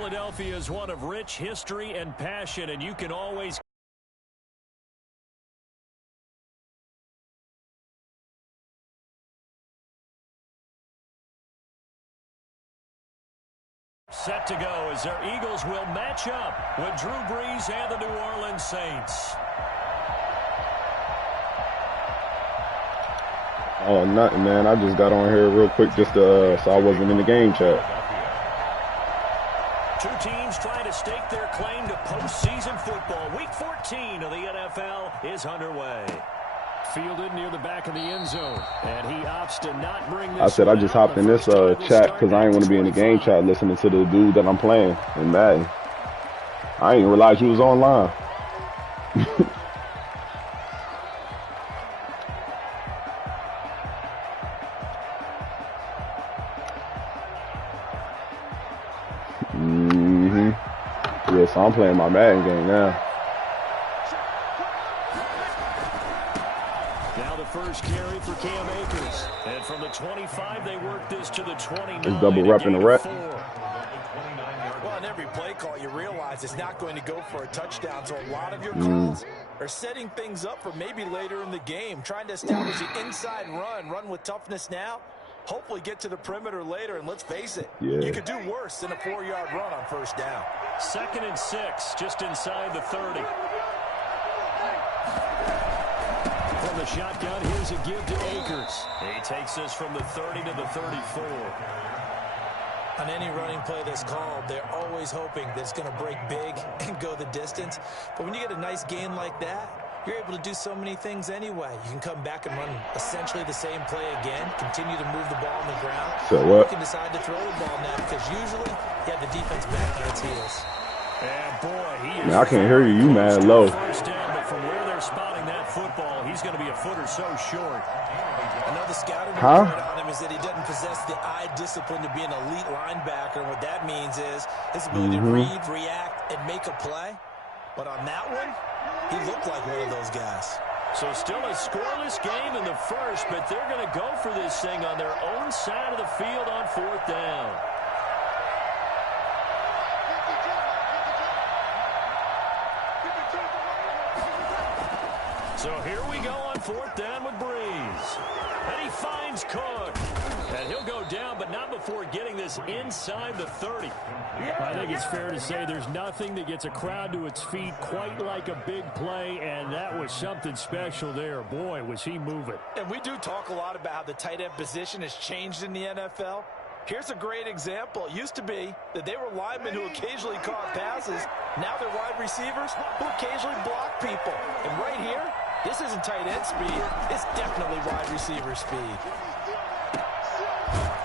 Philadelphia is one of rich history and passion, and you can always set to go as their Eagles will match up with Drew Brees and the New Orleans Saints. Oh, nothing, man. I just got on here real quick just so I wasn't in the game chat. Two teams trying to stake their claim to postseason football. Week 14 of the NFL is underway. Fielded near the back of the end zone, and he opts to not bring this. I said I just hopped in this chat because I ain't want to be in the game chat listening to the dude that I'm playing in Madden. I didn't realize you was online. Yeah, so I'm playing my Madden game now. Now the first carry for Cam Akers. And from the 25, they work this to the 29. It's double repping the rep. Well, in every play call, you realize it's not going to go for a touchdown. So a lot of your calls are setting things up for maybe later in the game, trying to establish the inside run with toughness now. Hopefully get to the perimeter later, and let's face it, you could do worse than a 4-yard run on first down. 2nd and 6, just inside the 30. From the shotgun, here's a give to Akers. He takes this from the 30 to the 34. On any running play that's called, they're always hoping that it's going to break big and go the distance. But when you get a nice gain like that, you're able to do so many things anyway. You can come back and run essentially the same play again, continue to move the ball on the ground. So what? You can decide to throw the ball now because usually you have the defense back on its heels. And boy, he is. Man, I can't hear you. You mad low. First down, but from where they're spotting that football, he's going to be a foot or so short. Another scouting report on him is that he doesn't possess the eye discipline to be an elite linebacker. And what that means is his ability to read, react, and make a play. But on that one, he looked like one of those guys. So still a scoreless game in the first, but they're going to go for this thing on their own side of the field on 4th down. So here we go on 4th down with Brees. And he finds Cook. And he'll go down, but not before getting this inside the 30. I think it's fair to say there's nothing that gets a crowd to its feet quite like a big play, and that was something special there. Boy, was he moving. And we do talk a lot about how the tight end position has changed in the NFL. Here's a great example. It used to be that they were linemen who occasionally caught passes. Now they're wide receivers who occasionally block people. And right here, this isn't tight end speed. It's definitely wide receiver speed.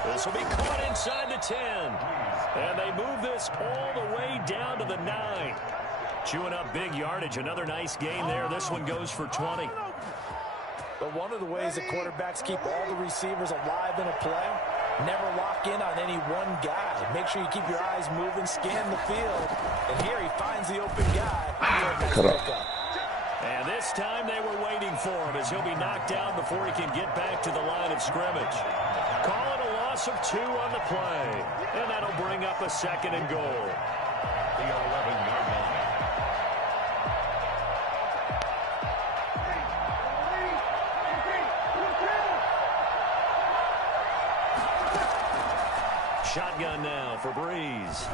This will be caught inside the 10. And they move this all the way down to the 9. Chewing up big yardage. Another nice gain there. This one goes for 20. But one of the ways that quarterbacks keep all the receivers alive in a play, never lock in on any one guy. Make sure you keep your eyes moving, scan the field. And here he finds the open guy. Cut up. And this time they were waiting for him as he'll be knocked down before he can get back to the line of scrimmage. Call it a loss of 2 on the play. And that'll bring up a 2nd and goal. The 11-yard line. Shotgun now for Brees.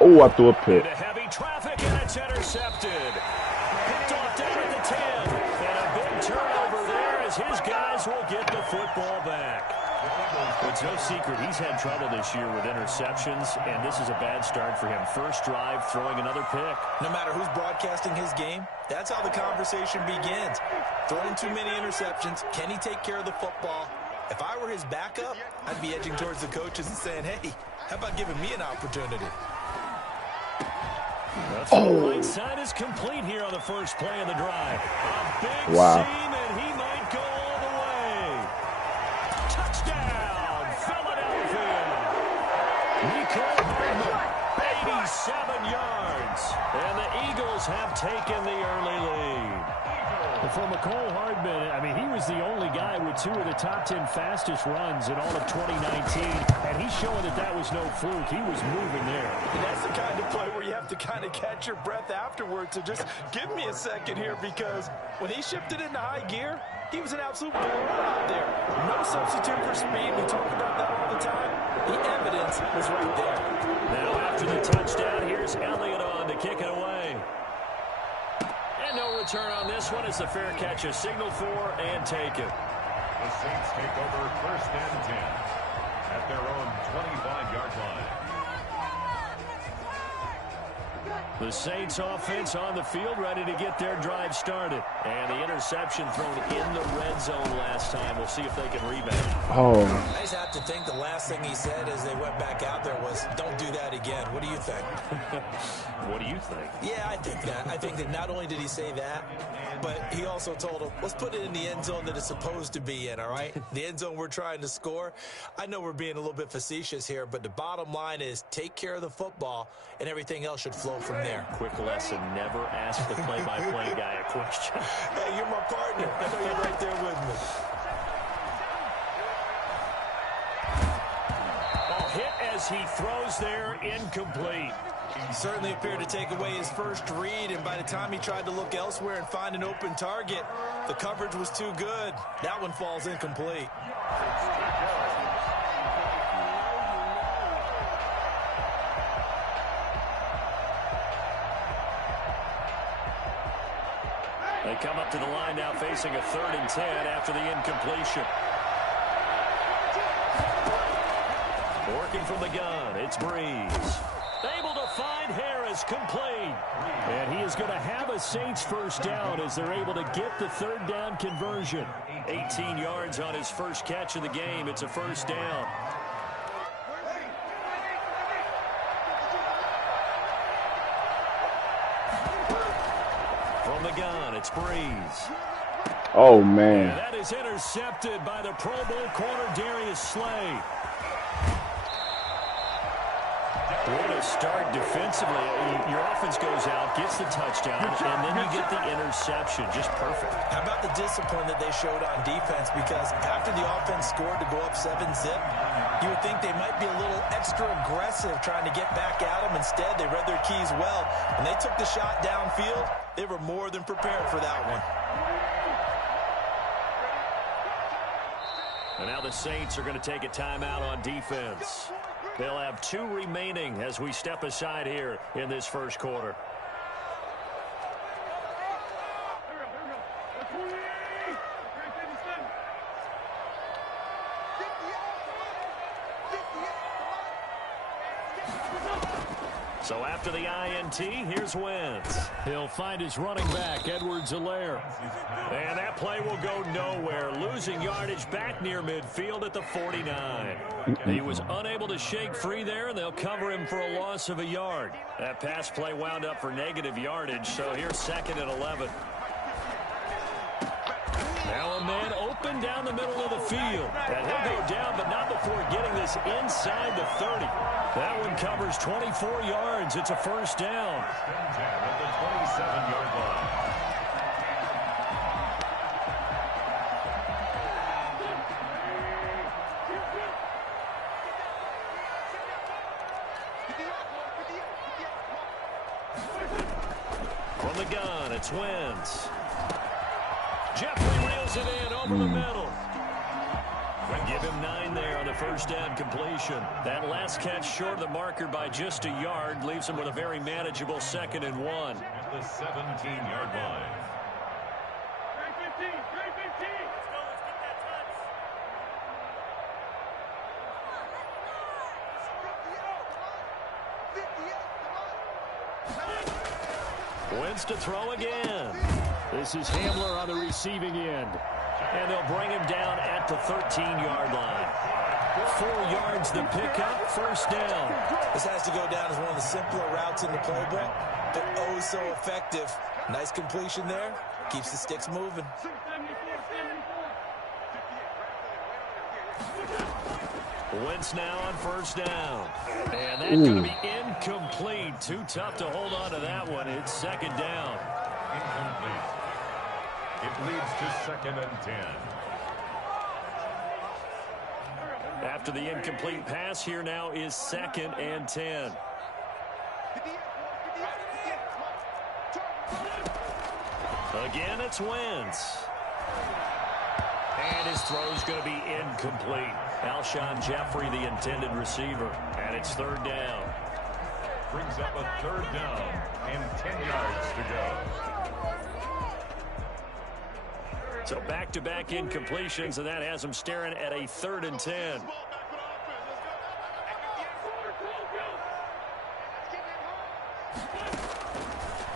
Oh, I threw a pick. Into heavy traffic, and it's intercepted. Picked off down at the 10. And a big turnover there as his guys will get the football back. It's no secret he's had trouble this year with interceptions, and this is a bad start for him. First drive, throwing another pick. No matter who's broadcasting his game, that's how the conversation begins. Throwing too many interceptions. Can he take care of the football? If I were his backup, I'd be edging towards the coaches and saying, hey, how about giving me an opportunity? The right side is complete here on the first play of the drive. A big seam, and he might go all the way. Touchdown, Philadelphia. Nico Hardman, 87 yards. And the Eagles have taken the early lead. For McCole Hardman, I mean, he was the only guy with 2 of the top 10 fastest runs in all of 2019, and he's showing that that was no fluke. He was moving there. And that's the kind to kind of catch your breath afterwards. So just give me a second here, because when he shifted into high gear, he was an absolute blower out there. No substitute for speed. We talk about that all the time. The evidence was right there. Now after the touchdown, here's Elliott on to kick it away. And no return on this one as the fair catch is signaled for and taken. The Saints take over 1st and 10 at their own 25-yard line. The Saints offense on the field, ready to get their drive started. And the interception thrown in the red zone last time. We'll see if they can rebound. Oh. I just have to think the last thing he said as they went back out there was, don't do that again. What do you think? What do you think? Yeah, I think that. I think that not only did he say that, but he also told him, let's put it in the end zone that it's supposed to be in, all right? The end zone we're trying to score. I know we're being a little bit facetious here, but the bottom line is take care of the football, and everything else should flow from there. Quick lesson, never ask the play-by-play guy a question. Hey, you're my partner. I know you're right there with me. Ball hit as he throws there, incomplete. He certainly appeared to take away his first read, and by the time he tried to look elsewhere and find an open target, the coverage was too good. That one falls incomplete. They come up to the line now facing a 3rd and 10 after the incompletion. Working from the gun, it's Breeze. Able to find Harris, complete. And he is going to have a Saints first down as they're able to get the 3rd down conversion. 18 yards on his first catch of the game. It's a first down. From the gun, it's Breeze. Oh, man. And that is intercepted by the Pro Bowl corner, Darius Slay. What a start defensively. Your offense goes out, gets the touchdown, and then you get the interception. Just perfect. How about the discipline that they showed on defense? Because after the offense scored to go up 7-zip, you would think they might be a little extra aggressive trying to get back at them. Instead, they read their keys well. When they took the shot downfield, they were more than prepared for that one. And now the Saints are going to take a timeout on defense. They'll have 2 remaining as we step aside here in this first quarter. So after the INT, here's Wentz. He'll find his running back, Edwards-Helaire. And that play will go nowhere. Losing yardage back near midfield at the 49. He was unable to shake free there, and they'll cover him for a loss of a yard. That pass play wound up for negative yardage, so here's 2nd and 11. Now a man open down the middle of the field. And he'll go down, but not before getting this inside the 30. That one covers 24 yards. It's a first down. At the 27-yard line. From the gun, it's Wentz. Jeffrey reels it in over the middle. Give him 9 there on the first down completion. That last catch short of the marker by just a yard leaves him with a very manageable 2nd and 1. At the 17-yard line. Wentz to throw again. This is Hamler on the receiving end. And they'll bring him down at the 13-yard line. 4 yards to pick up, first down. This has to go down as one of the simpler routes in the playbook, but oh so effective. Nice completion there. Keeps the sticks moving. Wentz now on first down. And that's going to be incomplete. Too tough to hold on to that one. It's 2nd down. Incomplete. It leads to 2nd and 10. After the incomplete pass, here now is 2nd and 10. Again, it's Wentz. And his throw's going to be incomplete. Alshon Jeffrey, the intended receiver. And it's third down. Brings up a third down and 10 yards to go. So back-to-back incompletions, and that has them staring at a 3rd and 10.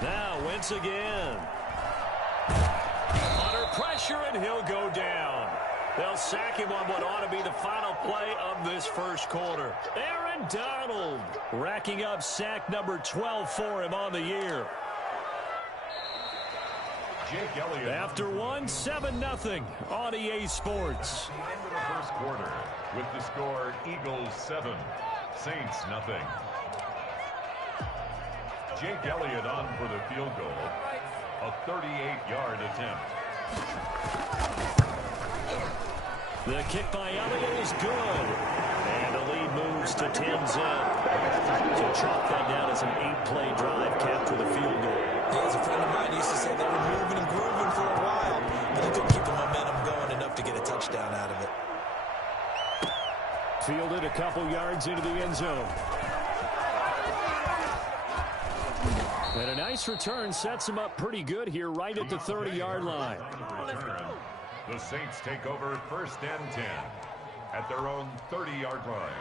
Now Wentz again. Under pressure, and he'll go down. They'll sack him on what ought to be the final play of this first quarter. Aaron Donald racking up sack number 12 for him on the year. After one, 7-0 on EA Sports. End of the first quarter with the score Eagles 7, Saints nothing. Jake Elliott on for the field goal. A 38-yard attempt. The kick by Elliott is good. And the lead moves to 10-zip. So chalk that down as an 8-play drive capped with a field goal. Yeah, as a friend of mine used to say, they were moving and grooving for a while, but they couldn't keep the momentum going enough to get a touchdown out of it. Fielded a couple yards into the end zone. And a nice return sets him up pretty good here right at the 30-yard line. The Saints take over 1st and 10 at their own 30-yard line.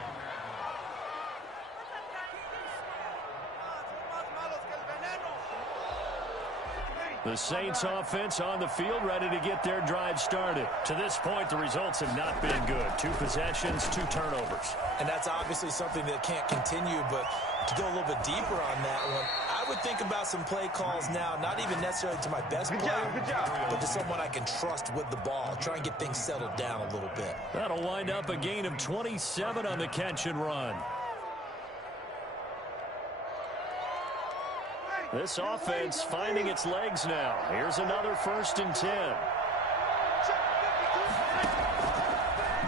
The Saints offense on the field, ready to get their drive started. To this point, the results have not been good. 2 possessions, 2 turnovers. And that's obviously something that can't continue, but to go a little bit deeper on that one, I would think about some play calls now, not even necessarily to my best player, but to someone I can trust with the ball. Try and get things settled down a little bit. That'll wind up a gain of 27 on the catch and run. This offense finding its legs now. Here's another 1st and 10.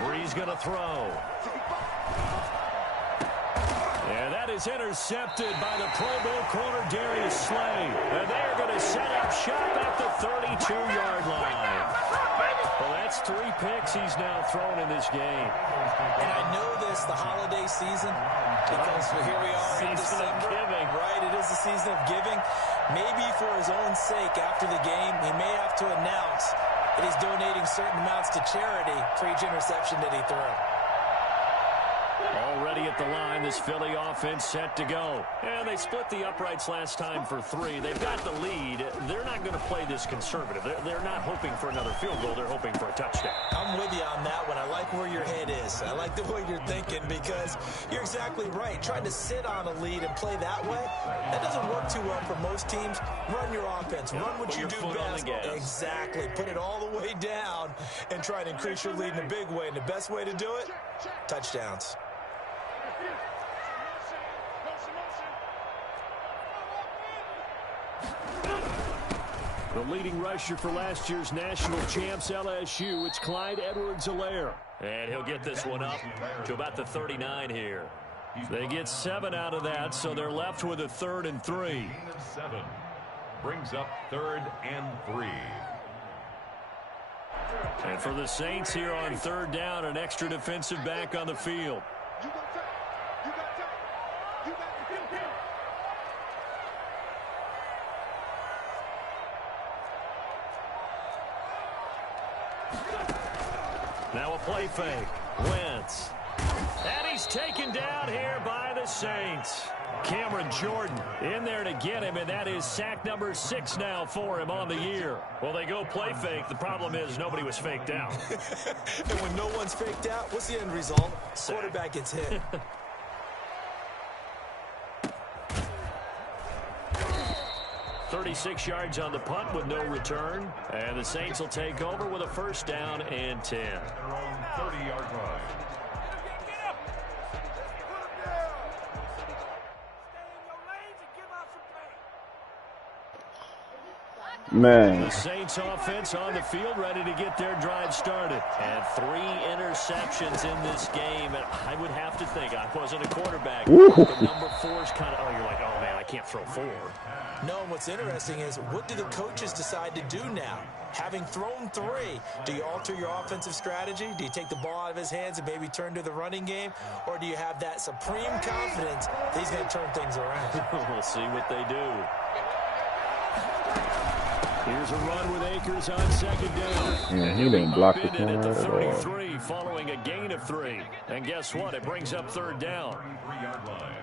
Breeze going to throw. And that is intercepted by the Pro Bowl corner Darius Slay. And they're going to set up shop at the 32-yard line. Well, that's 3 picks he's now thrown in this game. And I know this, the holiday season, because here we are in December. Right, it is the season of giving. Maybe for his own sake, after the game, he may have to announce that he's donating certain amounts to charity for each interception that he threw. Already at the line, this Philly offense set to go. And they split the uprights last time for 3. They've got the lead. They're not going to play this conservative. They're not hoping for another field goal. They're hoping for a touchdown. I'm with you on that one. I like where your head is. I like the way you're thinking because you're exactly right. Trying to sit on a lead and play that way, that doesn't work too well for most teams. Run your offense. Run what you do best. Exactly. Put it all the way down and try to increase your lead in a big way. And the best way to do it, touchdowns. The leading rusher for last year's national champs, LSU, it's Clyde Edwards-Helaire. And he'll get this one up to about the 39 here. They get 7 out of that, so they're left with a 3rd and 3. 7 brings up 3rd and 3. And for the Saints here on 3rd down, an extra defensive back on the field. Now a play fake. Wentz. And he's taken down here by the Saints. Cameron Jordan in there to get him, and that is sack number 6 now for him on the year. Well, they go play fake. The problem is nobody was faked out. And when no one's faked out, what's the end result? Quarterback gets hit. 36 yards on the punt with no return. And the Saints will take over with a 1st down and 10. Their own 30-yard line. Man. The Saints offense on the field ready to get their drive started. And 3 interceptions in this game. And I would have to think, I wasn't a quarterback, but number 4 is kind of, oh, you're like, oh, man, I can't throw 4. No, and what's interesting is what do the coaches decide to do now? Having thrown 3, do you alter your offensive strategy? Do you take the ball out of his hands and maybe turn to the running game? Or do you have that supreme confidence that he's going to turn things around? We'll see what they do. Here's a run with Akers on second down. Yeah, he didn't block the corner at the at all. 33 following a gain of 3. And guess what? It brings up 3rd down.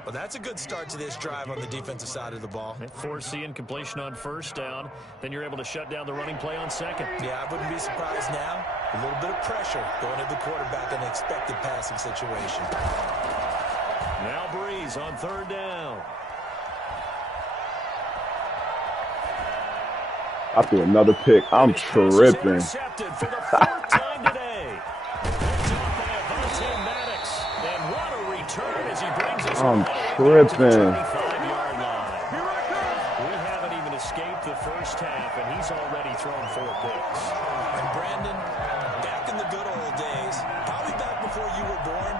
Well, that's a good start to this drive on the defensive side of the ball. Force the incompletion on 1st down. Then you're able to shut down the running play on 2nd. Yeah, I wouldn't be surprised now. A little bit of pressure going at the quarterback in an expected passing situation. Now Breeze on 3rd down. I threw another pick. I'm tripping. Intercepted for the 4th time today. Picked off by Avonte Maddox. And what a return as he brings us I'm tripping. tripping. 25-yard line. We haven't even escaped the first half, and he's already thrown 4 picks. And Brandon, back in the good old days, probably back before you were born,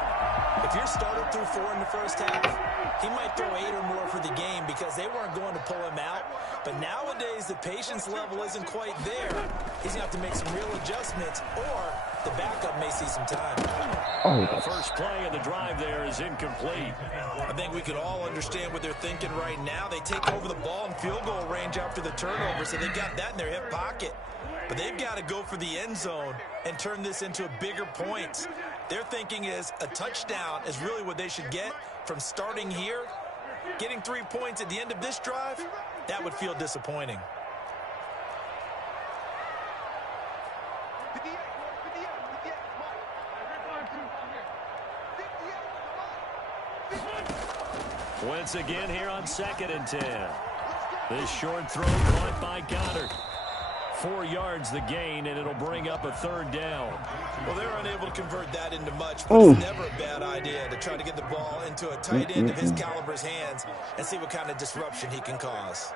if your starter threw 4 in the first half, he might throw 8 or more for the game because they weren't going to pull him out. But nowadays, the patience level isn't quite there. He's going to have to make some real adjustments, or the backup may see some time. The first play of the drive there is incomplete. I think we could all understand what they're thinking right now. They take over the ball in field goal range after the turnover, so they got that in their hip pocket. But they've got to go for the end zone and turn this into a bigger point. Their thinking is a touchdown is really what they should get from starting here. Getting 3 points at the end of this drive, that would feel disappointing. Once again here on 2nd and 10. This short throw caught by Goddard. 4 yards the gain, and it'll bring up a 3rd down. Well, they're unable to convert that into much, but it's never a bad idea to try to get the ball into a tight end of his caliber's hands and see what kind of disruption he can cause.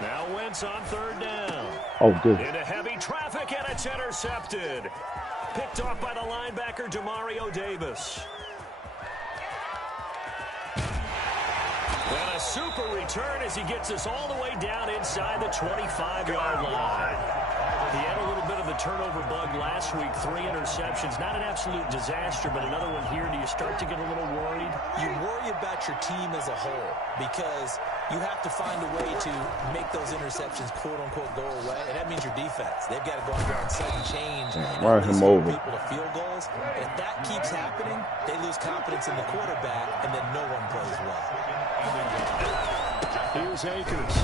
Now Wentz on 3rd down. Oh, good. Into heavy traffic, and it's intercepted. Picked off by the linebacker, Demario Davis. And a super return as he gets us all the way down inside the 25-yard line. He had a little bit of the turnover bug last week, 3 interceptions. Not an absolute disaster, but another one here. Do you start to get a little worried? You worry about your team as a whole because you have to find a way to make those interceptions, quote-unquote, go away, and that means your defense. They've got to go out there and sudden change and run him over. People to field goals. And if that keeps happening, they lose confidence in the quarterback, and then no one plays well. Here's Akers.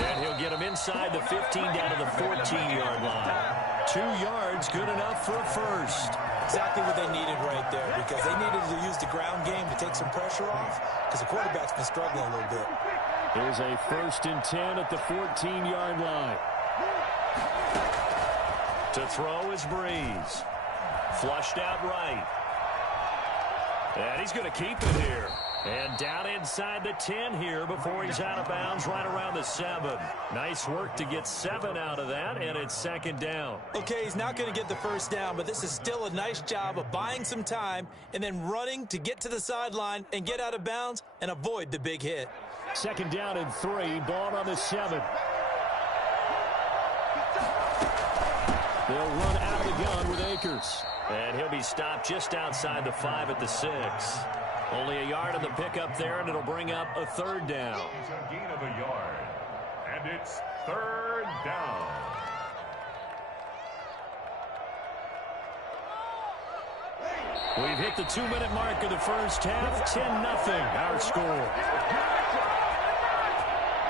And he'll get him inside the 15 down to the 14-yard line. 2 yards, good enough for a first. Exactly what they needed right there because they needed to use the ground game to take some pressure off because the quarterback's been struggling a little bit. Here's a 1st and 10 at the 14-yard line. To throw is Breeze. Flushed out right. And he's going to keep it here. And down inside the 10 here before he's out of bounds right around the 7. Nice work to get 7 out of that, and it's 2nd down. Okay, he's not going to get the first down, but this is still a nice job of buying some time and then running to get to the sideline and get out of bounds and avoid the big hit. 2nd down and 3, ball on the 7. They'll run out of the gun with Akers. And he'll be stopped just outside the 5 at the 6. Only a yard on the pickup there, and it'll bring up a 3rd down. It's a gain of a yard, and it's 3rd down. We've hit the 2-minute mark of the first half. 10-0 our score.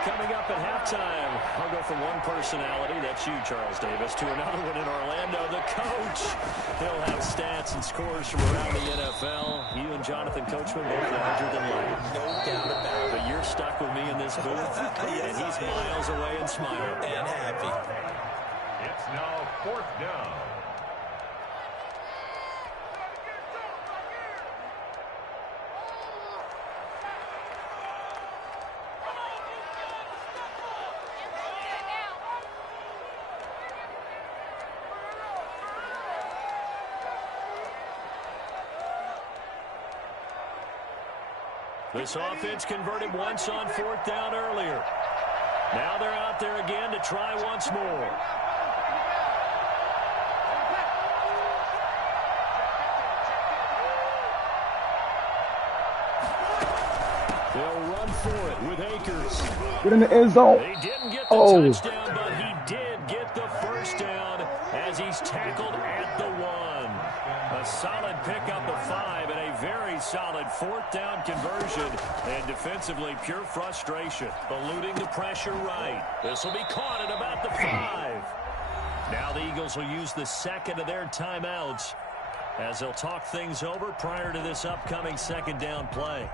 Coming up at halftime, I'll go from one personality, that's you, Charles Davis, to another one in Orlando, the coach. He'll have stats and scores from around the NFL. You and Jonathan Coachman both larger than life. No doubt about it. But you're stuck with me in this booth, and he's miles away and smiling. And happy. It's now 4th down. This offense converted once on 4th down earlier. Now they're out there again to try once more. They'll run for it with Akers. Get in the end zone. They didn't get the touchdown, but he did get the first down as he's tackled at the 1. A solid pickup of 5 and a very solid 4th down conversion. And defensively, pure frustration. Eluding the pressure right. This will be caught at about the 5. Now the Eagles will use the second of their timeouts as they'll talk things over prior to this upcoming 2nd down play.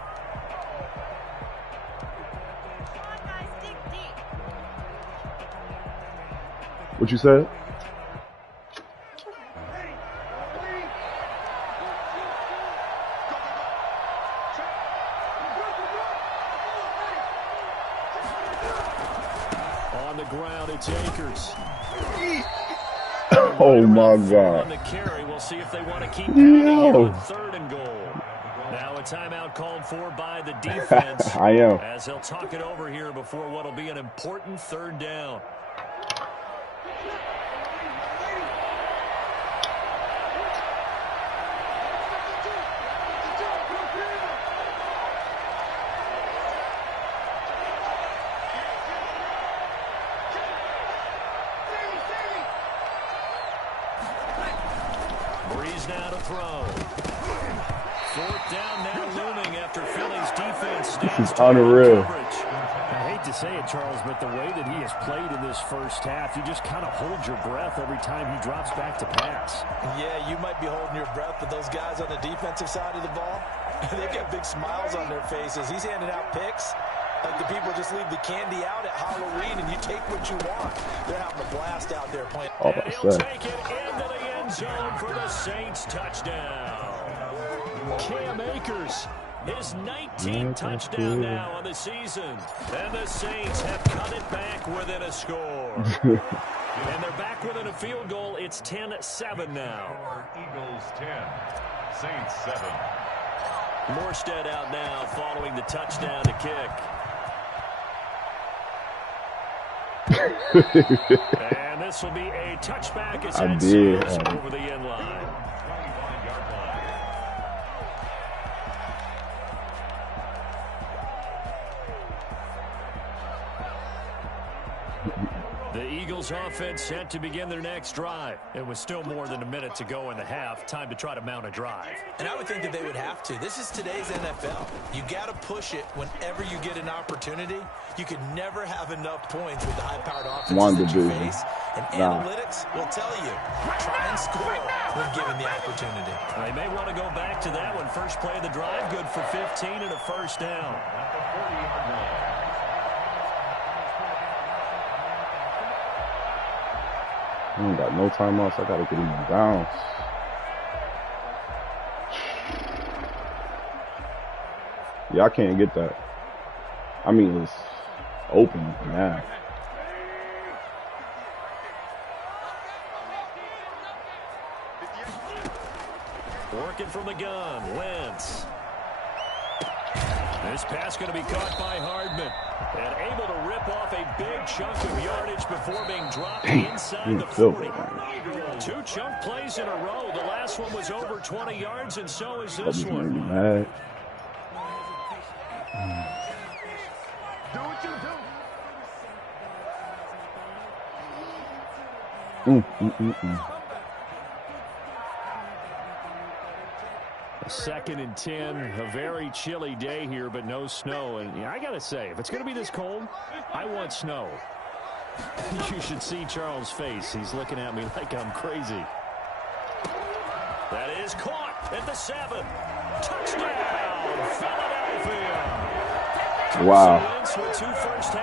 What you said? On the ground, it's Akers. Oh my God. On the carry, we'll see if they want to keep pounding here on 3rd and goal. Now a timeout called for by the defense. I am. As they'll talk it over here before what will be an important 3rd down. Breeze now to throw. 4th down now looming after Philly's defense. This is unreal. I hate to say it, Charles, but the way that he has played in this first half, you just kind of hold your breath every time he drops back to pass. Yeah, you might be holding your breath, but those guys on the defensive side of the ball, they've got big smiles on their faces. He's handing out picks like the people just leave the candy out at Halloween and you take what you want. They're having a blast out there playing. Oh, and he'll take it into the end zone for the Saints touchdown. Cam Akers, his 19th touchdown now on the season. And the Saints have cut it back within a score. And they're back within a field goal. It's 10-7 now. Eagles 10, Saints 7. Morstead out now following the touchdown to kick. And this will be a touchback as that sails over the end line. The Eagles offense set to begin their next drive. It was still more than a minute to go in the half. Time to try to mount a drive. And I would think that they would have to. This is today's NFL. You got to push it whenever you get an opportunity. You could never have enough points with the high-powered offenses that you face. And analytics will tell you, try and score when given the opportunity. They may want to go back to that one. First play of the drive, good for 15 and a first down. At the 40-yard line. I ain't got no timeouts. I gotta get him down. Yeah, I can't get that. I mean, it's open now. Working from the gun, Wentz. This pass going to be caught by Hardman. And able to rip off a big chunk of yardage before being dropped inside the 40. 2 chunk plays in a row. The last one was over 20 yards, and so is this one. Do what you do. Second and 10, a very chilly day here, but no snow. And I got to say, if it's going to be this cold, I want snow. You should see Charles' face. He's looking at me like I'm crazy. That is caught at the 7. Touchdown, Philadelphia. Wow.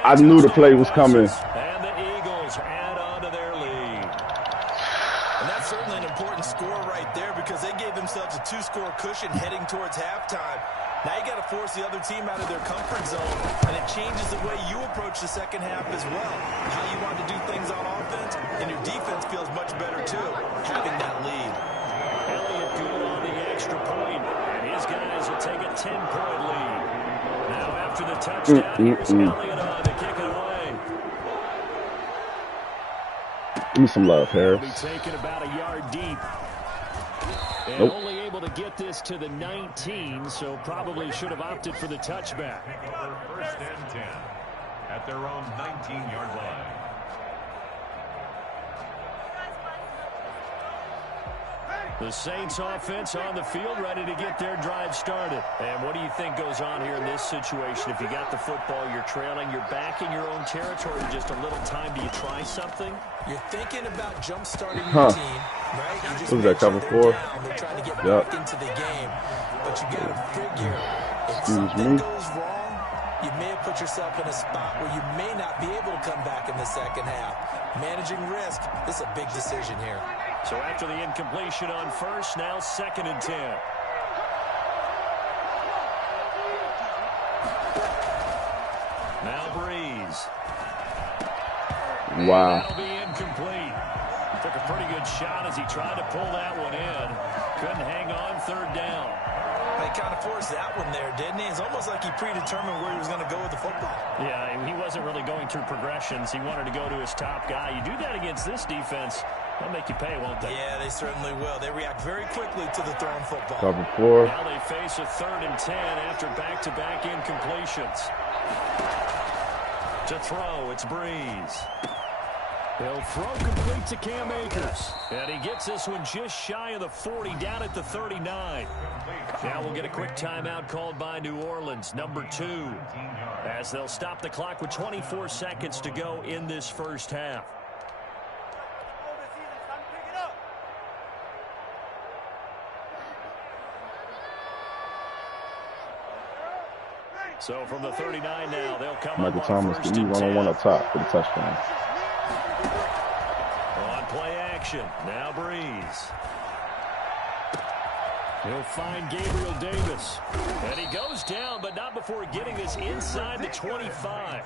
I knew the play was coming. And the Eagles add on to their lead. And that's certainly an important score right there because they gave themselves a 2-score cushion heading towards halftime. Now you got to force the other team out of their comfort zone, and it changes the way you approach the second half as well. How you want to do things on offense, and your defense feels much better too, having that lead. Elliott good on the extra point, and his guys will take a 10-point lead. touchdown. Here's Elliott on to kick it away. Give me some love, Harris. He'll be taken about a yard deep. And Nope. only able to get this to the 19, so probably should have opted for the touchback. First and 10 at their own 19-yard line. The Saints offense on the field, ready to get their drive started. And what do you think goes on here in this situation? If you got the football, you're trailing, you're back in your own territory, just a little time. Do you try something? You're thinking about jump-starting your team, right? You just Who's that, cover they're 4? down. They're trying to get back into the game. But you got to figure, if something goes wrong, you may have put yourself in a spot where you may not be able to come back in the second half. Managing risk, this is a big decision here. So after the incompletion on first, now 2nd and 10. Now Breeze. Wow. That'll be incomplete. Took a pretty good shot as he tried to pull that one in. Couldn't hang on 3rd down. He kind of forced that one there, didn't he? It's almost like he predetermined where he was going to go with the football. Yeah, he wasn't really going through progressions. He wanted to go to his top guy. You do that against this defense, they'll make you pay, won't they? Yeah, they certainly will. They react very quickly to the throwing football. Cover 4. Now they face a 3rd and 10 after back-to-back incompletions. To throw, it's Breeze. He'll throw complete to Cam Akers. And he gets this one just shy of the 40, down at the 39. Now we'll get a quick timeout called by New Orleans, number 2, as they'll stop the clock with 24 seconds to go in this first half. So from the 39 now, they'll come Michael up Thomas, on the 1st and 10. one-on-one up top for the touchdown. On play action, now Breeze. He'll find Gabriel Davis. And he goes down, but not before getting this inside the 25.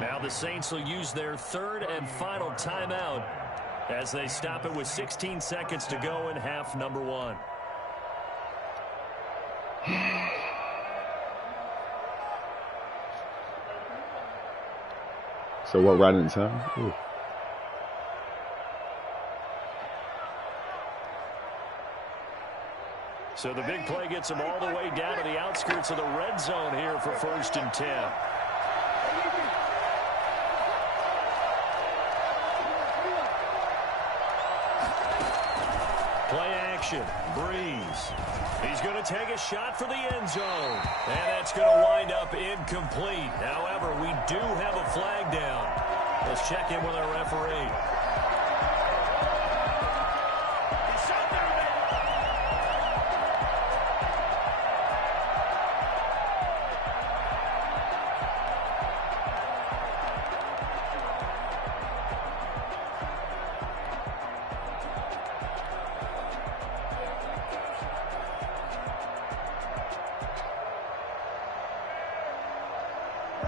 Now the Saints will use their 3rd and final timeout as they stop it with 16 seconds to go in half number 1. So what, right in time? Ooh. So the big play gets them all the way down to the outskirts of the red zone here for 1st and 10. Play action, Breeze. He's going to take a shot for the end zone. And that's going to wind up incomplete. However, we do have a flag down. Let's check in with our referee.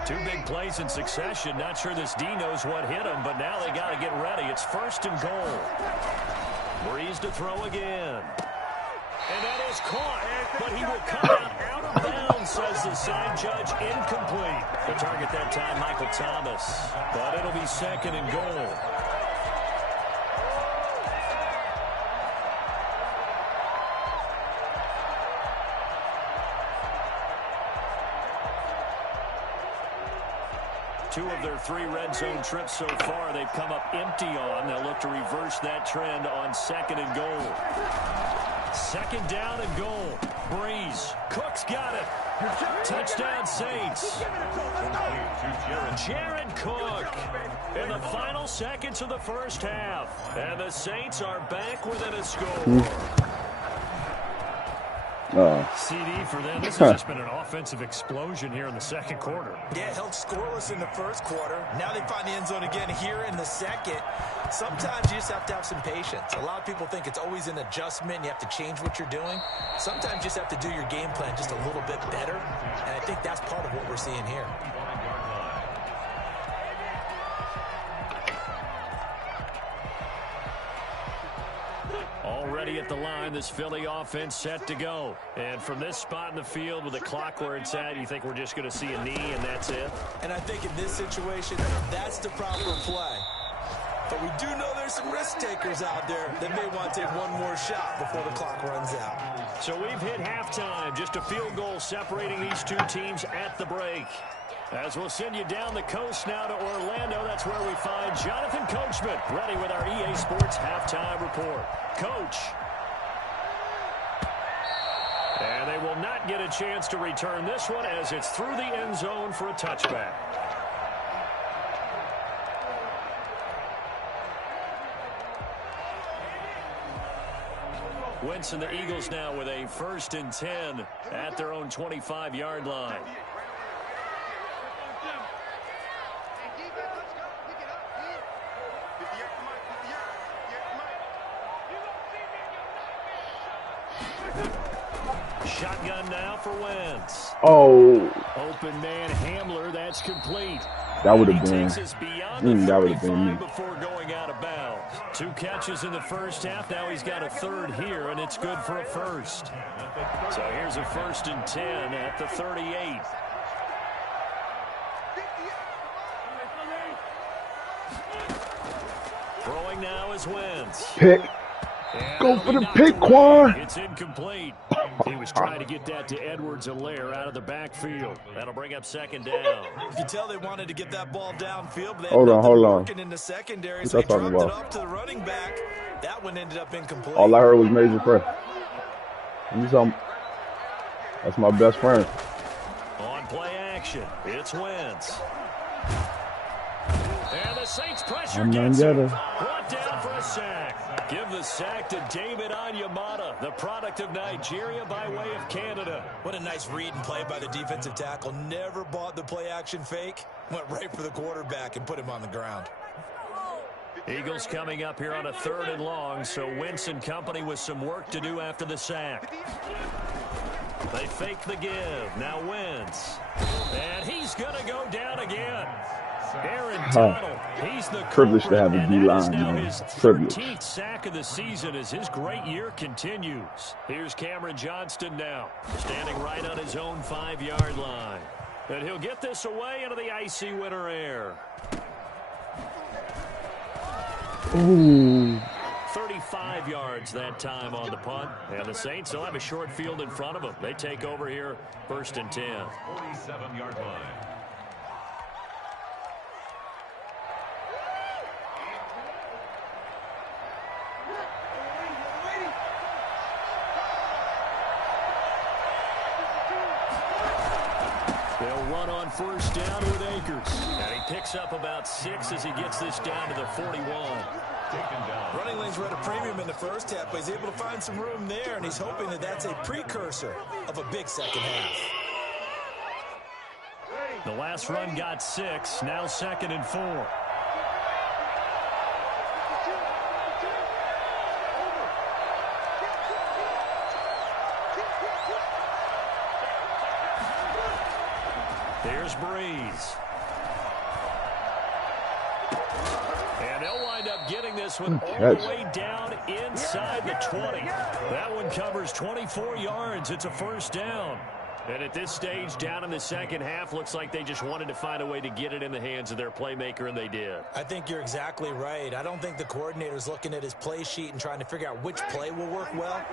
Two big plays in succession. Not sure this D knows what hit him, but now they got to get ready. It's 1st and goal. Breeze to throw again. And that is caught, but he will come out of bounds, says the side judge. Incomplete. The target that time, Michael Thomas. But it'll be 2nd and goal. Two of their 3 red zone trips so far, they've come up empty on. They'll look to reverse that trend on 2nd and goal. 2nd down and goal. Breeze. Cook's got it. Touchdown Saints. Jared Cook in the final seconds of the first half. And the Saints are back within a score. CD for them. This has just been an offensive explosion here in the 2nd quarter. Yeah, held scoreless in the 1st quarter. Now they find the end zone again here in the 2nd. Sometimes you just have to have some patience. A lot of people think it's always an adjustment. You have to change what you're doing. Sometimes you just have to do your game plan just a little bit better. And I think that's part of what we're seeing here. Already at the line, this Philly offense set to go. And from this spot in the field with the clock where it's at, you think we're just going to see a knee and that's it? And I think in this situation, that's the proper play. But we do know there's some risk takers out there that may want to take one more shot before the clock runs out. So we've hit halftime. Just a field goal separating these two teams at the break. As we'll send you down the coast now to Orlando, that's where we find Jonathan Coachman, ready with our EA Sports halftime report. Coach. And they will not get a chance to return this one as it's through the end zone for a touchback. Wentz and the Eagles now with a 1st and 10 at their own 25-yard line. Shotgun now for Wentz. Oh. Open man Hamler, that's complete. That would have been. That would have been me. Before going out of bounds. 2 catches in the first half. Now he's got a 3rd here, and it's good for a 1st. So here's a 1st and 10 at the 38. Throwing now is Wentz. Pick. Go for the pick, Quan. It's incomplete. He was trying to get that to Edwards-Helaire out of the backfield. That'll bring up 2nd down. You can tell they wanted to get that ball downfield, but they hold on. working in the secondary, so they dropped it up to the running back. That one ended up incomplete. All I heard was major press. That's my best friend. On play action, it's Wentz. And the Saints pressure gets him. Brought down for a sack. Give the sack to David Onyemata, the product of Nigeria by way of Canada. What a nice read and play by the defensive tackle. Never bought the play-action fake. Went right for the quarterback and put him on the ground. Eagles coming up here on a 3rd and long, so Wentz and company with some work to do after the sack. They fake the give. Now Wentz. And he's going to go down again. Aaron Donald, he's the privileged to have a D-line, man. His 13th sack of the season as his great year continues. Here's Cameron Johnston now, standing right on his own 5-yard line. And he'll get this away into the icy winter air. Ooh. 35 yards that time on the punt. And the Saints will have a short field in front of them. They take over here, 1st and 10. 47-yard line. They'll run on 1st down with Akers. And he picks up about 6 as he gets this down to the 41. Running lanes were at a premium in the first half, but he's able to find some room there, and he's hoping that that's a precursor of a big second half. The last run got 6, now 2nd and 4. Here's Breeze. And they'll wind up getting this one all the way down inside the 20. That one covers 24 yards. It's a 1st down. And at this stage, down in the second half, looks like they just wanted to find a way to get it in the hands of their playmaker, and they did. I think you're exactly right. I don't think the coordinator's looking at his play sheet and trying to figure out which play will work well.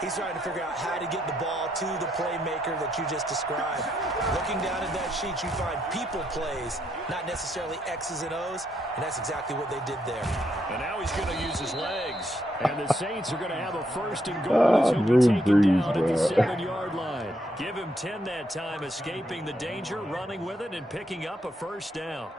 He's trying to figure out how to get the ball to the playmaker that you just described. Looking down at that sheet, you find people plays, not necessarily X's and O's, and that's exactly what they did there. And now he's going to use his legs. And the Saints are going to have a 1st and goal as he'll be taken down at the 7-yard line. Give him 10 that time, escaping the danger, running with it, and picking up a 1st down.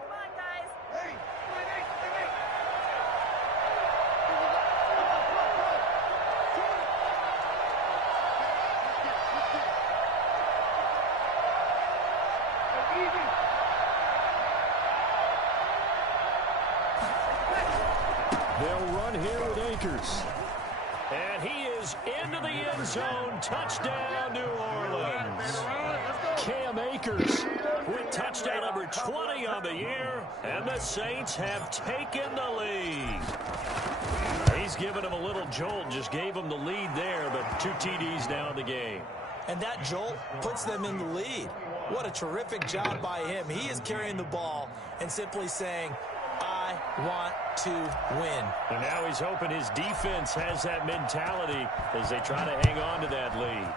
They'll run here with Akers. And he is into the end zone. Touchdown, New Orleans. Cam Akers with touchdown number 20 on the year. And the Saints have taken the lead. He's given him a little jolt, just gave him the lead there, but 2 TDs now in the game. And that jolt puts them in the lead. What a terrific job by him. He is carrying the ball and simply saying, I want to win. And now he's hoping his defense has that mentality as they try to hang on to that lead.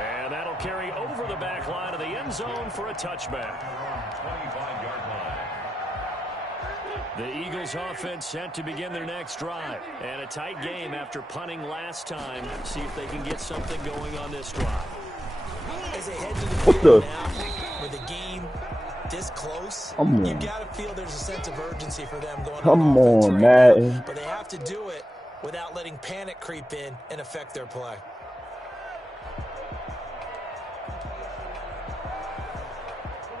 And that'll carry over the back line of the end zone for a touchback. 25-yard line. The Eagles offense set to begin their next drive. And a tight game after punting last time. See if they can get something going on this drive. As they head to the field now, with the game this close, you got to feel there's a sense of urgency for them going on, man. But they have to do it without letting panic creep in and affect their play.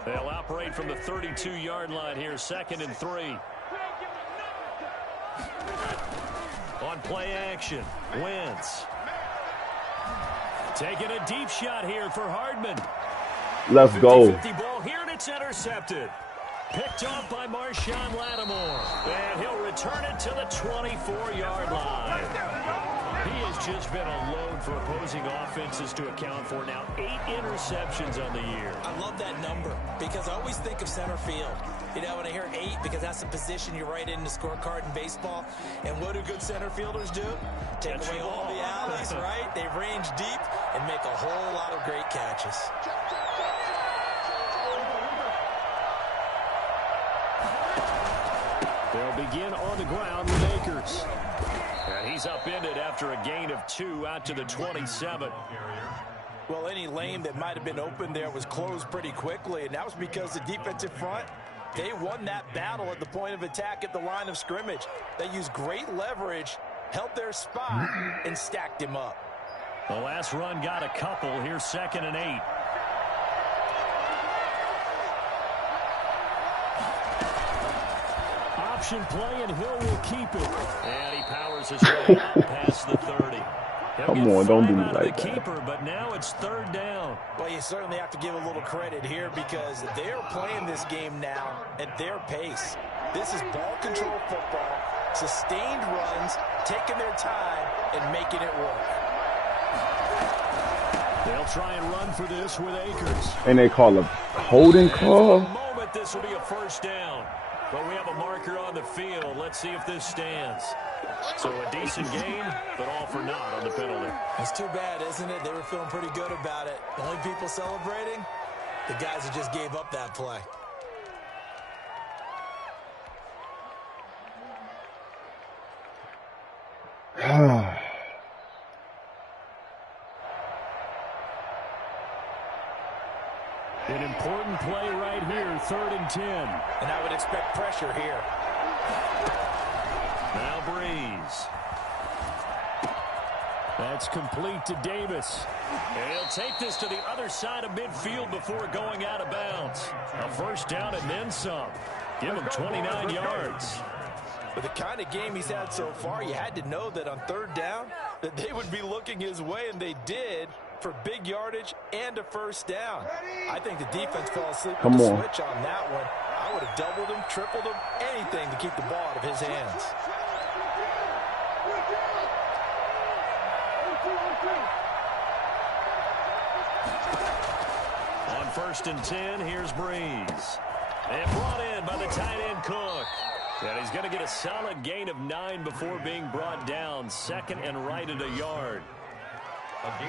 They'll operate from the 32-yard line here, 2nd and 3. On play action, Wentz. Taking a deep shot here for Hardman. Let's go. 50 ball here, and it's intercepted. Picked off by Marshawn Lattimore. And he'll return it to the 24-yard line. He has just been a load for opposing offenses to account for. Now 8 interceptions on the year. I love that number because I always think of center field. You know, when I hear 8, because that's the position you write in the scorecard in baseball. And what do good center fielders do? Take away all the alleys, right? They range deep and make a whole lot of great catches. They'll begin on the ground with Akers. And he's upended after a gain of 2 out to the 27. Well, any lane that might have been open there was closed pretty quickly, and that was because the defensive front, they won that battle at the point of attack at the line of scrimmage. They used great leverage, held their spot, and stacked him up. The last run got a couple. Here's 2nd and 8. Option play, and Hill will keep it. And he powers his way out past the 30. Come on, don't do me like that. Keeper, but now it's 3rd down. Well, you certainly have to give a little credit here because they're playing this game now at their pace. This is ball control football, sustained runs, taking their time, and making it work. They'll try and run for this with Akers. And they call a holding call. For the moment, this will be a 1st down. But we have a marker on the field. Let's see if this stands. So a decent game, but all for naught on the penalty. It's too bad, isn't it? They were feeling pretty good about it. The only people celebrating, the guys who just gave up that play. An important play right here, 3rd and 10. And I would expect pressure here. Now Breeze. That's complete to Davis. And he'll take this to the other side of midfield before going out of bounds. A 1st down and then some. Give him 29 yards. With the kind of game he's had so far, you had to know that on 3rd down that they would be looking his way, and they did, for big yardage and a 1st down. I think the defense fell asleep with the switch on that one. I would have doubled him, tripled him, anything to keep the ball out of his hands. On 1st and 10, here's Breeze. And brought in by the tight end Cook. And he's going to get a solid gain of 9 before being brought down. 2nd and right at a yard.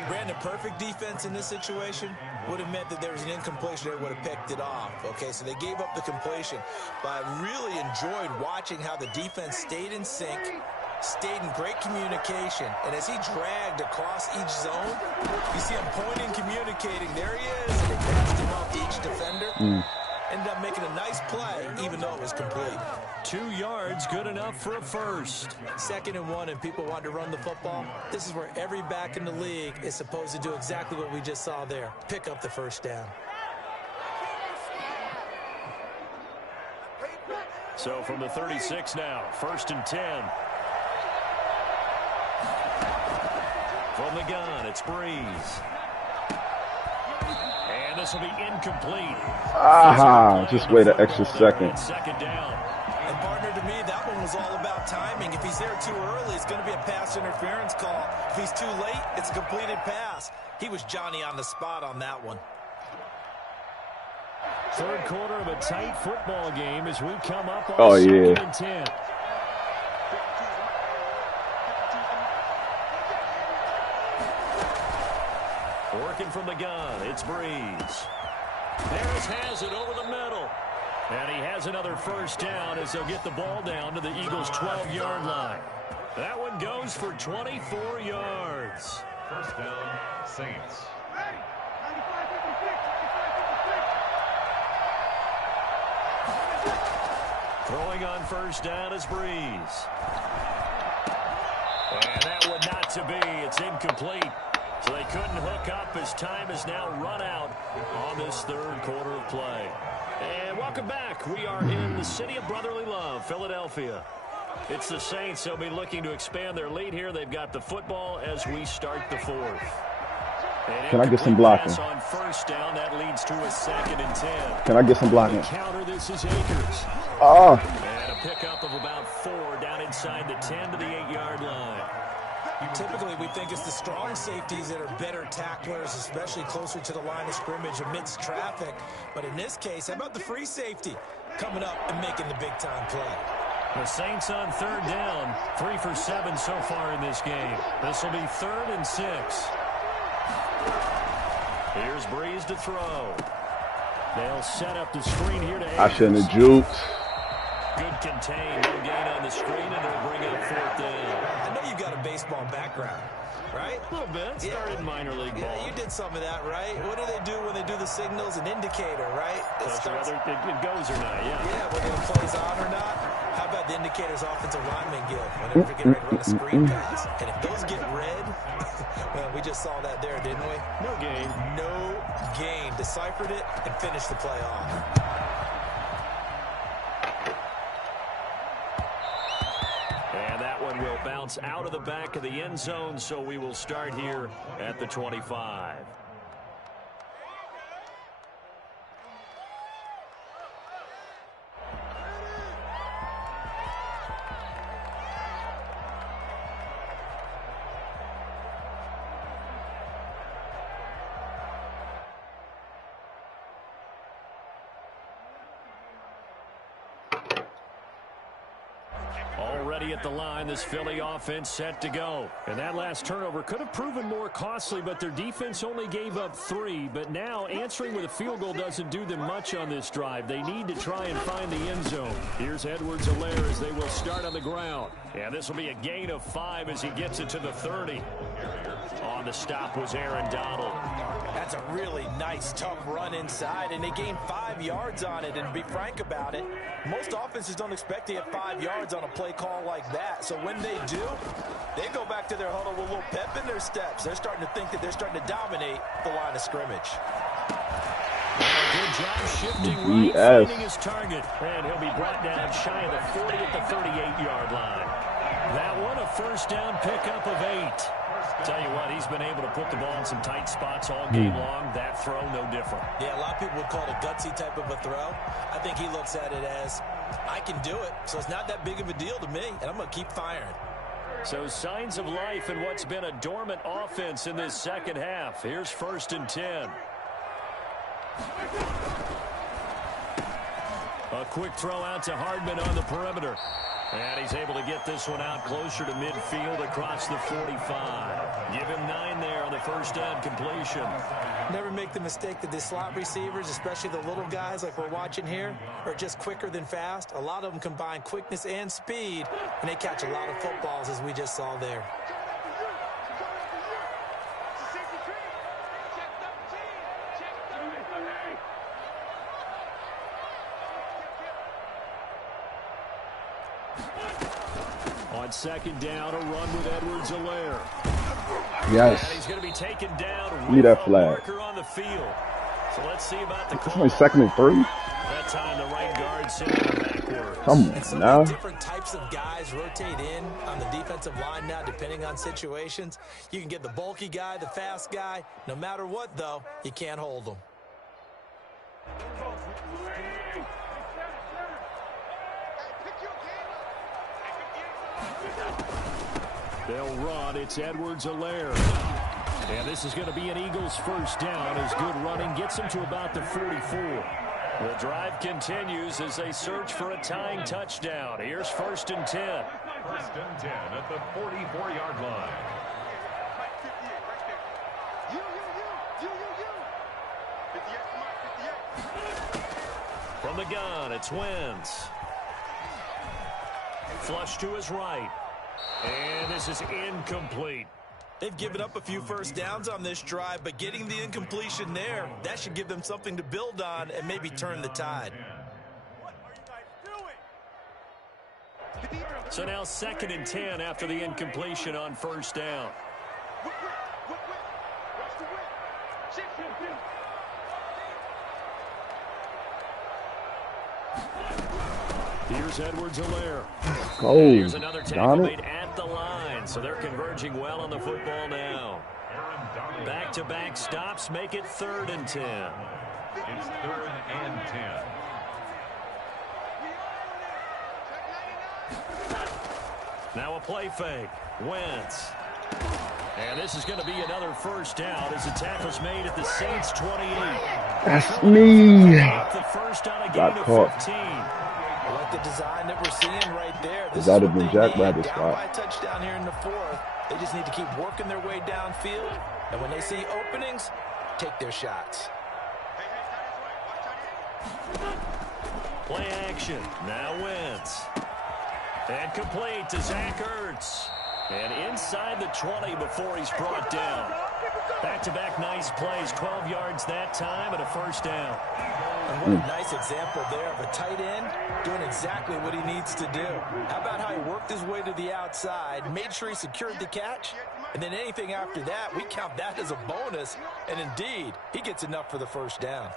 Brandon, perfect defense in this situation would have meant that there was an incompletion. They would have picked it off. Okay, so they gave up the completion. But I really enjoyed watching how the defense stayed in sync, stayed in great communication. And as he dragged across each zone, you see him pointing, communicating. There he is. And they passed him off to each defender. Ended up making a nice play, even though it was complete. 2 yards, good enough for a 1st. 2nd and 1, and people want to run the football. This is where every back in the league is supposed to do exactly what we just saw there. Pick up the 1st down. So from the 36 now, 1st and 10. From the gun, it's Breeze. And this will be incomplete. Just wait an extra second. 2nd down. And partner, to me, that one was all about timing. If he's there too early, it's going to be a pass interference call. If he's too late, it's a completed pass. He was Johnny on the spot on that one. Third quarter of a tight football game as we come up on yeah. 2nd and 10. Working from the gun, it's Breeze. Harris has it over the middle. And he has another first down as they'll get the ball down to the Eagles' 12-yard line. That one goes for 24 yards. First down, Saints. Throwing on first down is Breeze. And that one not to be. It's incomplete. So they couldn't hook up as time is now run out on this third quarter of play. And welcome back. We are in the city of brotherly love, Philadelphia. It's the Saints. They'll be looking to expand their lead here. They've got the football as we start the fourth. Can I get some blocking? On first down, that leads to a 2nd and 10. Can I get some blocking? The counter, this is Akers. Oh. And a pickup of about 4 down inside the 10 to the 8-yard line. Typically, we think it's the strong safeties that are better tacklers, especially closer to the line of scrimmage amidst traffic. But in this case, how about the free safety coming up and making the big-time play? The Saints on third down, 3 for 7 so far in this game. This will be 3rd and 6. Here's Breeze to throw. They'll set up the screen here to Akers. I shouldn't have juked. Good contain, no gain on the screen, and they'll bring up 4th down. I know you've got a baseball background, right? A little bit. Started minor league ball. Yeah, you did some of that, right? What do they do when they do the signals? An indicator, right? Whether it goes or not, yeah. Yeah, whether the play's on or not. How about the indicators offensive linemen give whenever they get ready to run a screen pass? And if those get red, well, we just saw that there, didn't we? No gain. No gain. Deciphered it and finished the play off. And that one will bounce out of the back of the end zone, so we will start here at the 25. Already at the line, this Philly offense set to go. And that last turnover could have proven more costly, but their defense only gave up 3. But now answering with a field goal doesn't do them much on this drive. They need to try and find the end zone. Here's Edwards-Helaire as they will start on the ground. And this will be a gain of 5 as he gets it to the 30. On the stop was Aaron Donald. That's a really nice, tough run inside, and they gained 5 yards on it. And to be frank about it, most offenses don't expect to get 5 yards on a play call like that. So when they do, they go back to their huddle with a little pep in their steps. They're starting to think that they're starting to dominate the line of scrimmage. Good job shifting right, finding his target. And he'll be brought down shy of the 40 at the 38-yard line. That one, a first down pickup of 8. Tell you what, he's been able to put the ball in some tight spots all game long. That throw, no different. Yeah, a lot of people would call it a gutsy type of a throw. I think he looks at it as, I can do it, so it's not that big of a deal to me, and I'm going to keep firing. So signs of life in what's been a dormant offense in this second half. Here's 1st and 10. A quick throw out to Hardman on the perimeter. And he's able to get this one out closer to midfield across the 45. Give him 9 there on the first down completion. Never make the mistake that the slot receivers, especially the little guys like we're watching here, are just quicker than fast. A lot of them combine quickness and speed, and they catch a lot of footballs as we just saw there. On second down, a run with Edwards-Helaire. Yes. And he's going to be taken down Need with that a flag. marker on the field. So let's see about the It's call. only 2nd and 3. That time the right guard sending him backwards. Come And so on now. many different types of guys rotate in on the defensive line now, depending on situations. You can get the bulky guy, the fast guy. No matter what, though, you can't hold them. They'll run. It's Edwards-Helaire. And this is going to be an Eagles first down as good running gets them to about the 44. The drive continues as they search for a tying touchdown. Here's 1st and 10. 1st and 10 at the 44-yard line. From the gun, it's Wentz. Flush to his right. And this is incomplete. They've given up a few first downs on this drive, but getting the incompletion there, that should give them something to build on and maybe turn the tide. What are you guys doing? So now 2nd and 10 after the incompletion on 1st down. Here's Edwards-Helaire. Here's another tackle made at the line, so they're converging well on the football now. Back-to-back stops make it 3rd and 10. It's 3rd and 10. Now a play fake. Wentz. And this is going to be another first down as the tackle's made at the Saints 28. That's me. The first on a gain of 15. I like the design that we're seeing right there. This That is have what been they Jack need. Rabbit's Down spot. by a touchdown here in the 4th. They just need to keep working their way downfield. And when they see openings, take their shots. Play action. Now Wentz. And complete to Zach Ertz. And inside the 20 before he's brought down. Back-to-back nice plays. 12 yards that time and a first down. And what a nice example there of a tight end doing exactly what he needs to do. How about how he worked his way to the outside, made sure he secured the catch, and then anything after that, we count that as a bonus. And indeed, he gets enough for the first down.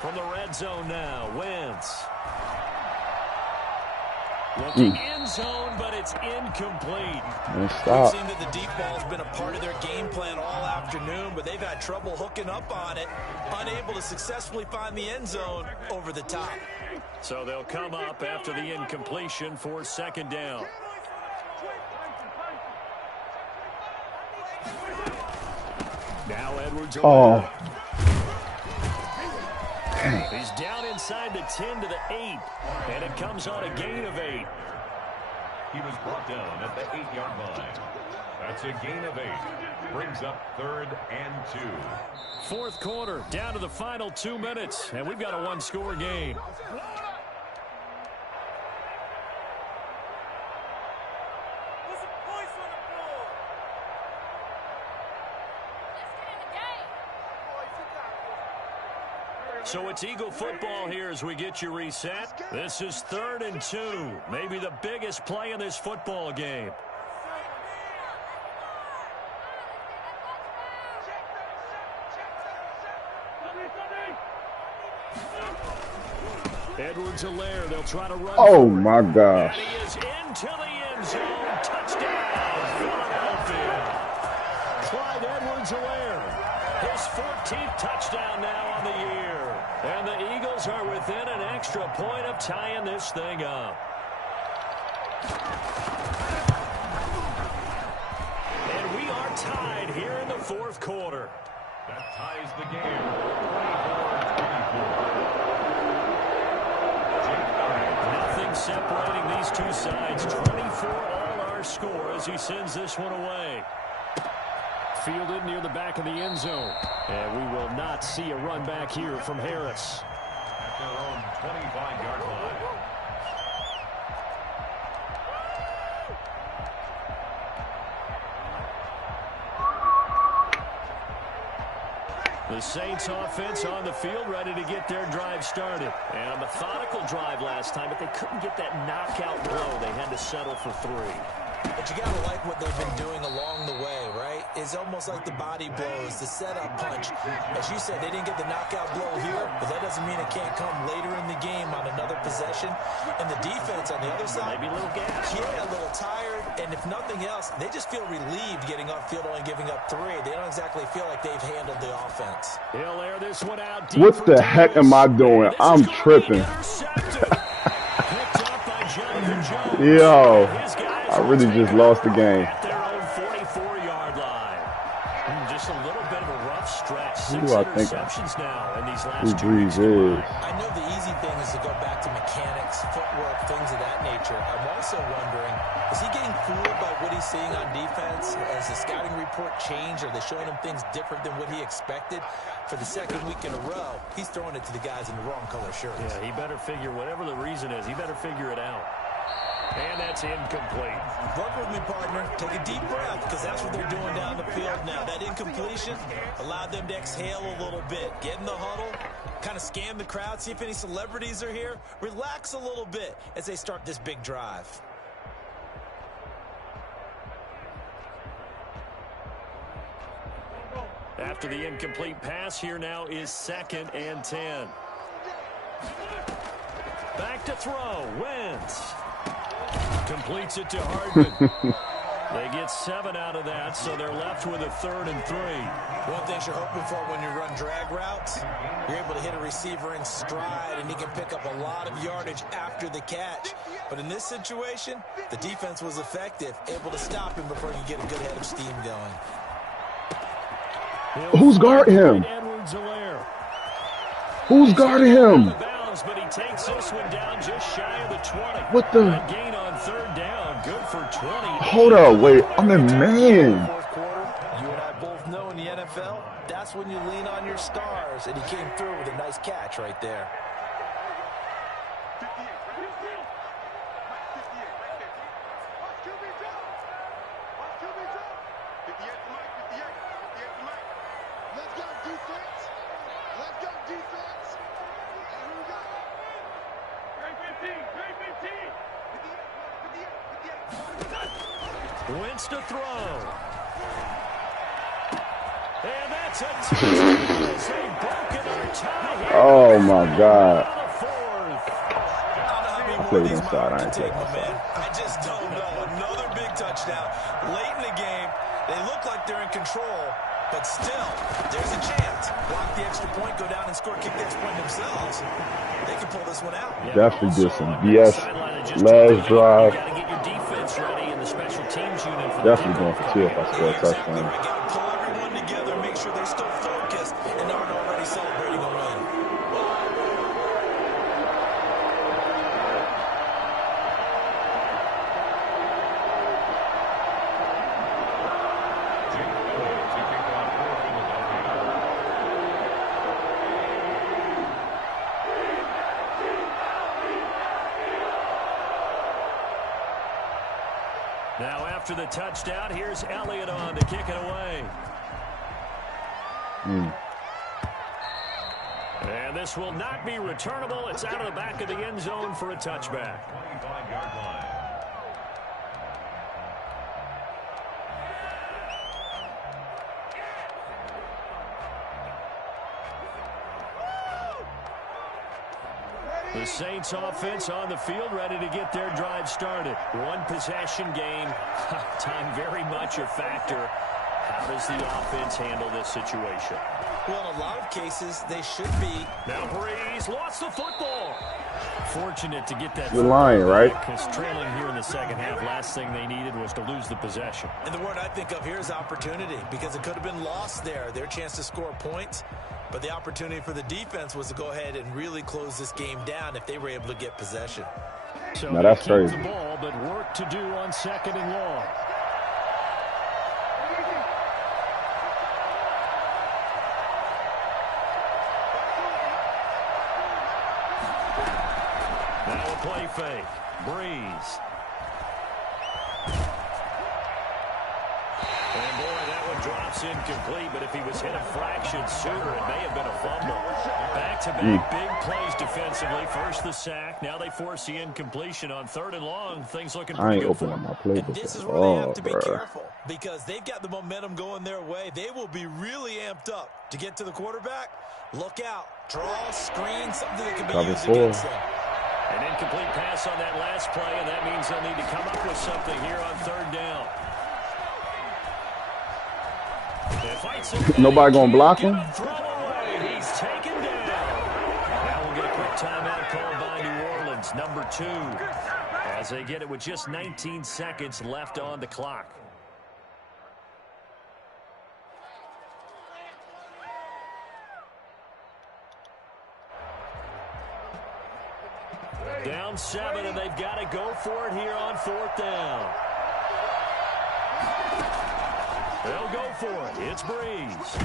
From the red zone now, Wentz. Looking end zone, but it's incomplete. We've seen that the deep ball's been a part of their game plan all afternoon, but they've had trouble hooking up on it, unable to successfully find the end zone over the top. So they'll come up after the incompletion for 2nd down. Now Edwards. Oh. He's down inside the 10 to the 8, and it comes on a gain of 8. He was brought down at the 8-yard line. That's a gain of 8. Brings up 3rd and 2. 4th quarter, down to the final 2 minutes, and we've got a one-score game. So it's Eagle football here as we get you reset. This is 3rd and 2. Maybe the biggest play in this football game. Edwards-Helaire, they'll try to run. Oh, my gosh. And he is into the end zone. Touchdown, Philadelphia. Clyde Edwards-Helaire. His 14th touchdown now on the year. And the Eagles are within an extra point of tying this thing up. And we are tied here in the 4th quarter. That ties the game. 24-24. Nothing separating these two sides. 24 all our score as he sends this one away. Fielded near the back of the end zone. And we will not see a run back here from Harris. At their own 25-yard line. The Saints offense on the field ready to get their drive started. And a methodical drive last time, but they couldn't get that knockout blow. They had to settle for 3. But you got to like what they've been doing along the way, right? is almost like the body blows, the setup punch. As you said, they didn't get the knockout blow here, but that doesn't mean it can't come later in the game on another possession. And the defense on the other side, maybe a little gas. Yeah, a little tired. And if nothing else, they just feel relieved getting off field only giving up 3. They don't exactly feel like they've handled the offense. He'll air this one out. What the heck am I doing? I'm tripping. Yo, I really just lost the game. At their own 44-yard line. Just a little bit of a rough stretch. Who 6 do I think interceptions now in these who last 2 Breeze weeks. is? I know the easy thing is to go back to mechanics, footwork, things of that nature. I'm also wondering, is he getting fooled by what he's seeing on defense? Has the scouting report changed? Are they showing him things different than what he expected? For the second week in a row, he's throwing it to the guys in the wrong color shirts. Yeah, he better figure, whatever the reason is, he better figure it out. And that's incomplete. Work with me, partner. Take a deep breath, because that's what they're doing down the field now. That incompletion allowed them to exhale a little bit. Get in the huddle, kind of scan the crowd, see if any celebrities are here. Relax a little bit as they start this big drive. After the incomplete pass, here now is 2nd and 10. Back to throw. Wentz. Completes it to Hardman. They get 7 out of that, so they're left with a 3rd and 3. One thing you're hoping for when you run drag routes, you're able to hit a receiver in stride, and he can pick up a lot of yardage after the catch. But in this situation, the defense was effective, able to stop him before you get a good head of steam going. Who's guarding him? Who's guarding him? But he takes this one down just shy of the 20. What the? A gain on 3rd down, good for 20. Hold up, wait, I'm a man. Fourth quarter, you and I both know in the NFL, that's when you lean on your stars, and he came through with a nice catch right there. Wentz to throw. And that's a touchdown. Oh my God. I played inside. I ain't playing outside. I just don't know. Another big touchdown. Late in the game, they look like they're in control, but still, there's a chance. Block the extra point, go down and score, kick the extra point themselves. They can pull this one out. Definitely did some BS last drive. Definitely going for 2 if I score a touchdown. Pull everyone together, make sure they're still focused and aren't already celebrating a win. Now after the touchdown, here's Elliott on to kick it away. And this will not be returnable. It's out of the back of the end zone for a touchback. 25-yard line. The Saints offense on the field, ready to get their drive started. One possession game. Time very much a factor. How does the offense handle this situation? Well, in a lot of cases, they should be. Now Breeze lost the football. Fortunate to get that. You're lying, right? Because trailing here in the second half, last thing they needed was to lose the possession. And the word I think of here is opportunity, because it could have been lost there. Their chance to score points. But the opportunity for the defense was to go ahead and really close this game down if they were able to get possession. So now that's crazy. The ball, but work to do on 2nd and long. Now a play fake. Breeze. And boy, that would drops incomplete, but if he was hit a fraction sooner, it may have been a fumble. Back-to-back big plays defensively. First the sack. Now they force the incompletion on 3rd and long. Things looking pretty good for them. My playbook. And this is where they have to be careful because they've got the momentum going their way. They will be really amped up to get to the quarterback. Look out. Draw, screen, something that can be used against them. An incomplete pass on that last play, and that means they'll need to come up with something here on 3rd down. Nobody gonna block him? He's taken down. Now we'll get a quick timeout called by New Orleans, number 2, as they get it with just 19 seconds left on the clock. Down 7, and they've got to go for it here on 4th down. They'll go for it. It's Breeze.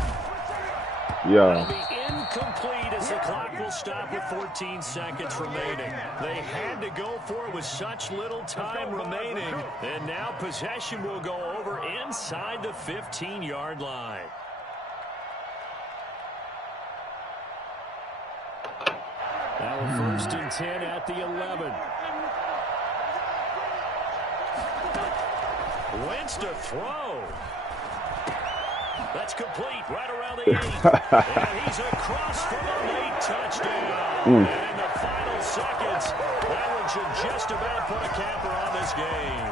Yeah. It'll be incomplete as the clock will stop with 14 seconds remaining. They had to go for it with such little time remaining, and now possession will go over inside the 15-yard line. Now a 1st and 10 at the 11. Wentz to throw. That's complete right around the 8. And he's across for the late touchdown. And in the final seconds, that one should just about put a capper on this game.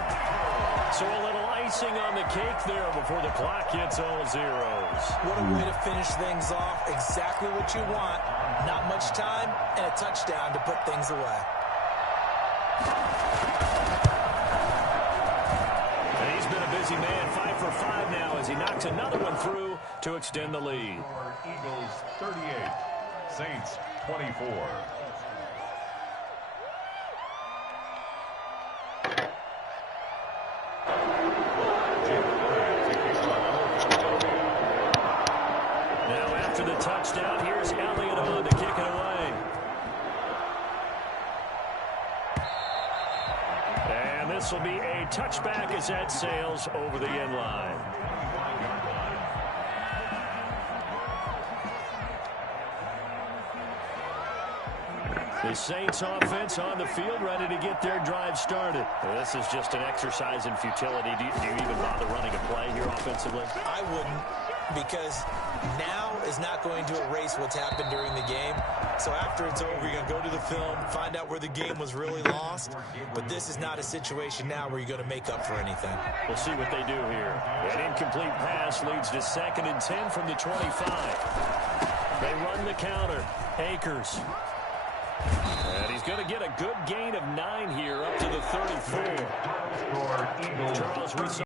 So a little icing on the cake there before the clock hits all zeros. What a way to finish things off. Exactly what you want. Not much time and a touchdown to put things away. And he's been a busy man, 5 for 5 now as he knocks another one through to extend the lead. Eagles 38, Saints 24. Now after the touchdown, here's Elliott on to kick it away. And this will be a touchback as that sails over the end line. The Saints offense on the field, ready to get their drive started. Well, this is just an exercise in futility. Do you even bother running a play here offensively? I wouldn't, because now is not going to erase what's happened during the game. So after it's over, you're going to go to the film, find out where the game was really lost. But this is not a situation now where you're going to make up for anything. We'll see what they do here. An incomplete pass leads to 2nd and 10 from the 25. They run the counter. Akers. And he's going to get a good gain of 9 here up to the 34. Charles, we saw